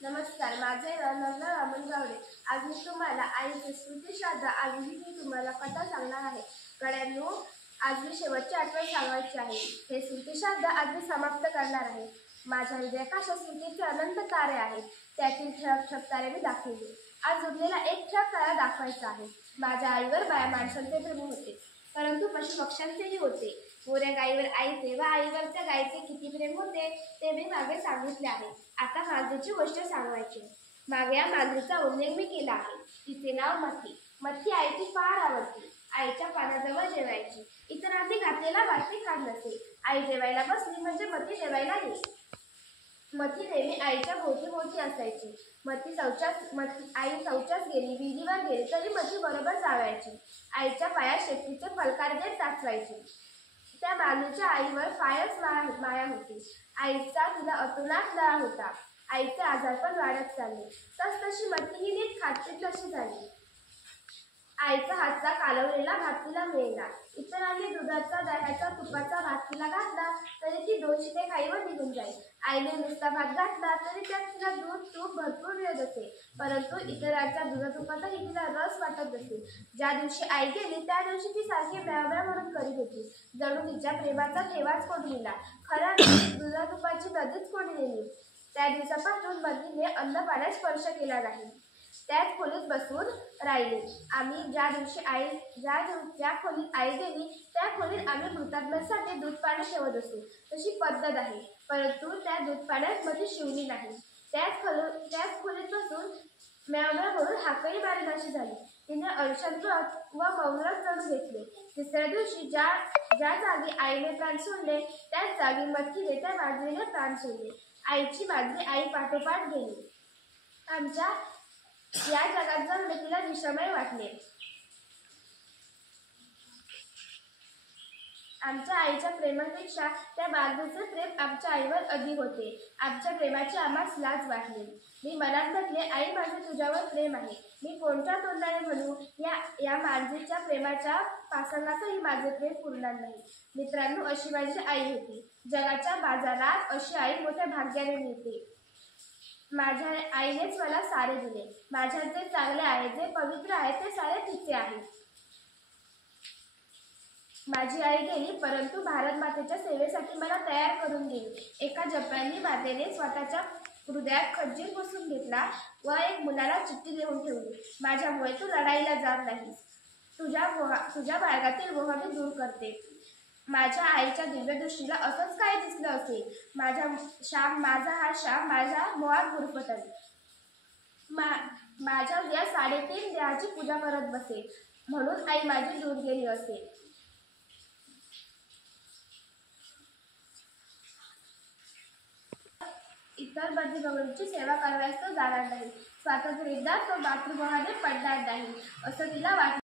नमस्कार, माझे नाव नंदा रामन गावडे. आज मी तुम्हाला आईचे स्मृतिश्राद्ध आजही मी तुम्हाला कथा सांगणार आहे. गड्यांनो, आज मी शेवटची आठवण सांगायची आहे. हे स्मृतिश्राद्ध आज मी समाप्त करणार आहे. माझ्या हृदयाकाशात स्मृतीचे अनंत तारे आहेत. त्यातील ठळक तारे मी दाखवले. आज उरलेला एक ठळक तारा दाखवायचा आहे. माझ्या आईवर बाया माणसांचे प्रेम होते, परंतु पशु पक्ष्यांचेही होते. गोऱ्या गाईवर आईचे व आईवर त्या गाईचे किती प्रेम होते ते मी मागे सांगितले आहे. आता मांजरीची गोष्ट सांगायची. मागे या मांजरीचा उल्लेख मी केला आहे. तिचे नाव मथी. मथी आईची फार आवडती. आईच्या पानाजवळ जेवायची. इतरांनी घातलेला वाटी खात नसे. आई जेवायला बसली म्हणजे मथी जेवायला गेली. मथी नेहमी आईच्या भोवती असायची. आई शौचास गेली, विहिरीवर गेली तरी मथी बरोबर जावायची. आईच्या पायात शेपटीचे फलकार देत टाचवायची. त्या मांजरीच्या आईवर फारच माया होती. आईचा तिला अतोनात लळा होता. आईचे आजारपण वाढत चालले. तसतशी मथीही नीट खातपीत नशी झाली. आईचा हातचा कालवलेला भात तिला मिळेना. इतरांनी दुधाचा, दह्याचा, तुपाचा भात तिला घातला तरी ती 2 शिटे खाईवर निघून जाई. आईने नुसता भात घातला तरी त्यात तिला दूध तूप भरपूर मिळत असे, परंतु इतरांच्या दुधातुपातही तिला रस वाटत असे. ज्या दिवशी आई गेली त्या दिवशी ती सारखी म्याव म्हणून करीत होती. जणू तिच्या प्रेमाचा ठेवाच कोणी दिला. खरा दुधातुपाची नदीच कोणी नेली. त्या दिवसापासून मथीने अन्न पाण्यात स्पर्श केला नाही. त्याच खोलीत बसून राहिली. आम्ही ज्या खोलीत आई गेली त्या खोलीत आम्ही मृतात्म्यांसाठी दूध पाणी ठेवत असू, तशी पद्धत आहे. परंतु त्या दूध पाण्यात मथी शिवली नाही. त्याच खोलीत बसून म्याव म्हणून हाकही मारेनाशी झाली. तिने अनशनव्रत व मौनव्रत जणू घेतले. तिसऱ्या दिवशी ज्या जागी आईने प्राण सोडले त्याच जागी मथीने त्या मांजरीने प्राण सोडले. आईची मांजरी आई पाठोपाठ गेली. आमच्या या जगात जगणे तिला विषमय वाटले. आमच्या आईच्या प्रेमापेक्षा त्या मांजरीचे प्रेम आमच्या आईवर अधिक होते. आमच्या प्रेमाची आम्हास लाज वाटली. मी मनात म्हटले, आई, माझे तुझ्यावर प्रेम आहे. मी कोणत्या तोंडाने म्हणू? या मांजरीच्या प्रेमाच्या पासंगातही माझे प्रेम पुरणार नाही. मित्रांनो, अशी माझी आई होती. जगाच्या बाजारात अशी आई मोठ्या भाग्याने मिळते. माझ्या आईनेच मला सारे दिले. माझ्यात जे चांगले आहे, जे पवित्र आहे ते सारे तिचे आहे. माझी आई गेली, परंतु भारत मातेच्या सेवेसाठी मला तयार करून गेली. एका जपानी मातेने स्वतःच्या हृदयात खंजीर बसून घेतला व एक मुलाला चिठ्ठी लिहून ठेवली. माझ्यामुळे तू लढाईला जात नाहीस. तुझ्या बाळगातील मोह मी दूर करते. माझ्या आईच्या दिव्य दृष्टीला असंच काय दिसलं असेल. माझा हा श्याम माझ्या मोहात गुरफटल. माझ्या उद्या 3.5 देहाची पूजा करत बसेल, म्हणून आई माझी दूर गेली असेल. इतर बंधूंची सेवा करावयास तो जाणार नाही. स्वातंत्र्य एकदा तो मातृमोहाने पडणार नाही, असं तिला वाटलं.